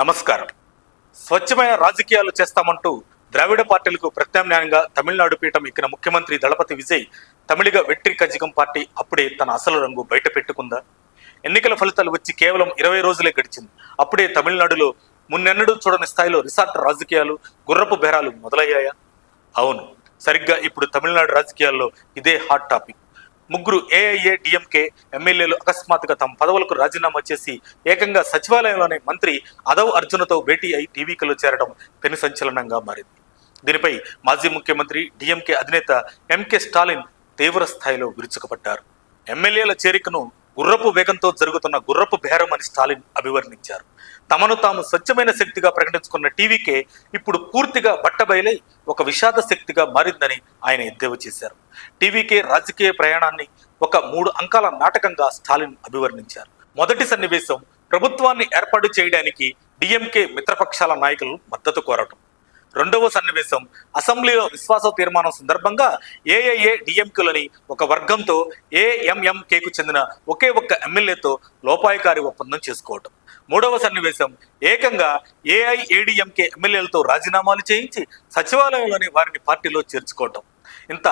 నమస్కారం. స్వచ్ఛమైన రాజకీయాలు చేస్తామంటూ ద్రావిడ పార్టీలకు ప్రత్యామ్నాయంగా తమిళనాడు పీఠం ఎక్కిన ముఖ్యమంత్రి దళపతి విజయ్ తమిళిగ వెట్రి కజగం పార్టీ అప్పుడే తన అసలు రంగు బయట పెట్టుకుందా? ఎన్నికల ఫలితాలు వచ్చి కేవలం 20 రోజులే గడిచింది. అప్పుడే తమిళనాడులో మున్నెన్నడూ చూడని స్థాయిలో రిసార్ట్ రాజకీయాలు, గుర్రపు బేరాలు మొదలయ్యాయా? అవును, సరిగ్గా ఇప్పుడు తమిళనాడు రాజకీయాల్లో ఇదే హాట్ టాపిక్. ముగ్గురు ఏఐఏడిఎంకే ఎమ్మెల్యేలు అకస్మాత్తుగా తమ పదవులకు రాజీనామా చేసి ఏకంగా సచివాలయంలోని మంత్రి అదవ్ అర్జునతో భేటీ అయి టీవీకలో చేరడం పెను సంచలనంగా మారింది. దీనిపై మాజీ ముఖ్యమంత్రి డిఎంకే అధినేత ఎంకే స్టాలిన్ తీవ్ర స్థాయిలో విరుచుకుపడ్డారు. ఎమ్మెల్యేల చేరికను గుర్రపు వేగంతో జరుగుతున్న గుర్రపు బేరం అని స్టాలిన్ అభివర్ణించారు. తమను తాము స్వచ్ఛమైన శక్తిగా ప్రకటించుకున్న టీవీకే ఇప్పుడు పూర్తిగా బట్టబయలై ఒక విషాద శక్తిగా మారిందని ఆయన ఎద్దేవా చేశారు. టీవీకే రాజకీయ ప్రయాణాన్ని ఒక 3 అంకాల నాటకంగా స్టాలిన్ అభివర్ణించారు. మొదటి సన్నివేశం ప్రభుత్వాన్ని ఏర్పాటు చేయడానికి డిఎంకే మిత్రపక్షాల నాయకులు మద్దతు కోరటం. రెండవ సన్నివేశం అసెంబ్లీలో విశ్వాస తీర్మానం సందర్భంగా ఏఐఏడిఎంకేలోని ఒక వర్గంతో ఏఎంఎంకేకు చెందిన ఒకే ఒక్క ఎమ్మెల్యేతో లోపాయకారి ఒప్పందం చేసుకోవటం. మూడవ సన్నివేశం ఏకంగా ఏఐఏడిఎంకే ఎమ్మెల్యేలతో రాజీనామాలు చేయించి సచివాలయంలోని వారిని పార్టీలో చేర్చుకోవటం. ఇంత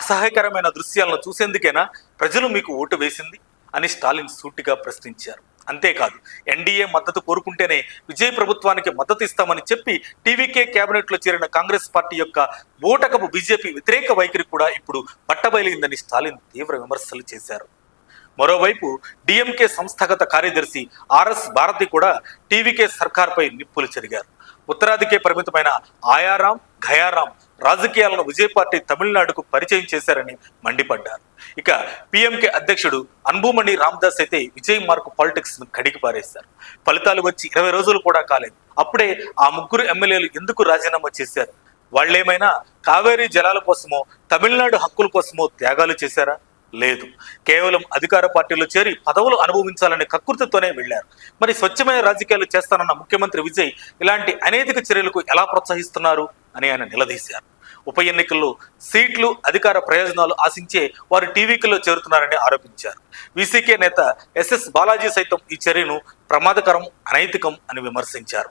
అసహ్యకరమైన దృశ్యాలను చూసేందుకేనా ప్రజలు మీకు ఓటు వేసింది అని స్టాలిన్ సూటిగా ప్రశ్నించారు. అంతేకాదు, ఎన్డీఏ మద్దతు కోరుకుంటేనే విజయ్ ప్రభుత్వానికి మద్దతు ఇస్తామని చెప్పి టీవీకే కేబినెట్లో చేరిన కాంగ్రెస్ పార్టీ యొక్క బూటకపు బీజేపీ వ్యతిరేక వైఖరి కూడా ఇప్పుడు పట్టబయలిందని స్టాలిన్ తీవ్ర విమర్శలు చేశారు. మరోవైపు డిఎంకే సంస్థాగత కార్యదర్శి ఆర్ఎస్ భారతి కూడా టీవీకే సర్కార్పై నిప్పులు చెరిగారు. ఉత్తరాదికే పరిమితమైన ఆయారాం గయారాం రాజకీయాలను విజయ్ పార్టీ తమిళనాడుకు పరిచయం చేశారని మండిపడ్డారు. ఇక పిఎంకే అధ్యక్షుడు అన్బుమణి రామదాస్ అయితే విజయ్ మార్క్ పాలిటిక్స్ ను కడిగి పారేశారు. ఫలితాలు వచ్చి 20 రోజులు కూడా కాలేదు. అప్పుడే ఆ ముగ్గురు ఎమ్మెల్యేలు ఎందుకు రాజీనామా చేశారు? వాళ్ళేమైనా కావేరీ జలాల కోసమో తమిళనాడు హక్కుల కోసమో త్యాగాలు చేశారా? లేదు, కేవలం అధికార పార్టీలో చేరి పదవులు అనుభవించాలనే కకృతితోనే వెళ్లారు. మరి స్వచ్ఛమైన రాజకీయాలు చేస్తానన్న ముఖ్యమంత్రి విజయ్ ఇలాంటి అనైతిక చర్యలకు ఎలా ప్రోత్సహిస్తున్నారు అని ఆయన నిలదీశారు. ఉప ఎన్నికల్లో సీట్లు, అధికార ప్రయోజనాలు ఆశించే వారు టీవీకల్లో చేరుతున్నారని ఆరోపించారు. వీసీకే నేత ఎస్ఎస్ బాలాజీ సైతం ఈ చర్యను ప్రమాదకరం, అనైతికం అని విమర్శించారు.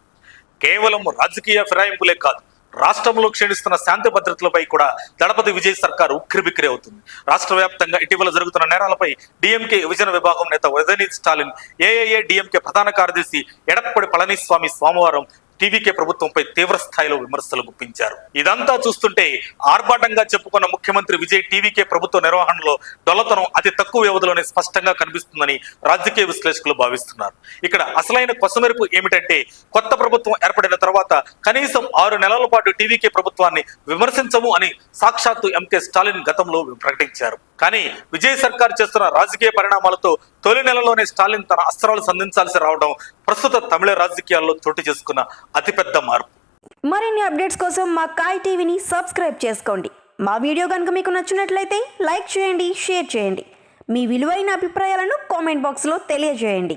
కేవలం రాజకీయ ఫిరాయింపులే కాదు, రాష్ట్రంలో క్షీణిస్తున్న శాంతి భద్రతలపై కూడా దళపతి విజయ్ సర్కార్ ఉక్కిరిబిక్కిరి అవుతుంది. రాష్ట్ర వ్యాప్తంగా ఇటీవల జరుగుతున్న నేరాలపై డిఎంకే విభజన విభాగం నేత ఉదయనిధి స్టాలిన్, ఏఐఏడిఎంకే ప్రధాన కార్యదర్శి ఎడప్పడి పళనిస్వామి సోమవారం టీవీకే ప్రభుత్వంపై తీవ్ర స్థాయిలో విమర్శలు గుప్పించారు. ఇదంతా చూస్తుంటే ఆర్భాటంగా చెప్పుకున్న ముఖ్యమంత్రి విజయ్ టీవీకే ప్రభుత్వ నిర్వహణలో డొల్లతనం అతి తక్కువ వ్యవధిలోనే స్పష్టంగా కనిపిస్తుందని రాజకీయ విశ్లేషకులు భావిస్తున్నారు. ఇక్కడ అసలైన కొసమెరుపు ఏమిటంటే, కొత్త ప్రభుత్వం ఏర్పడిన తర్వాత కనీసం 6 నెలల పాటు టీవీకే ప్రభుత్వాన్ని విమర్శించము అని సాక్షాత్తు ఎంకే స్టాలిన్ గతంలో ప్రకటించారు. కానీ విజయ్ సర్కార్ చేస్తున్న రాజకీయ పరిణామాలతో తొలి నెలలోనే స్టాలిన్ తన అస్త్రాలు సంధించాల్సి రావడం ప్రస్తుత తమిళ రాజకీయాల్లో చోటు చేసుకున్న అతిపెద్ద మార్పు. మరిన్ని అప్డేట్స్ కోసం మా కాయ్ టీవీని సబ్స్క్రైబ్ చేసుకోండి. మా వీడియో కనుక మీకు నచ్చినట్లయితే లైక్ చేయండి, షేర్ చేయండి. మీ విలువైన అభిప్రాయాలను కామెంట్ బాక్స్లో తెలియజేయండి.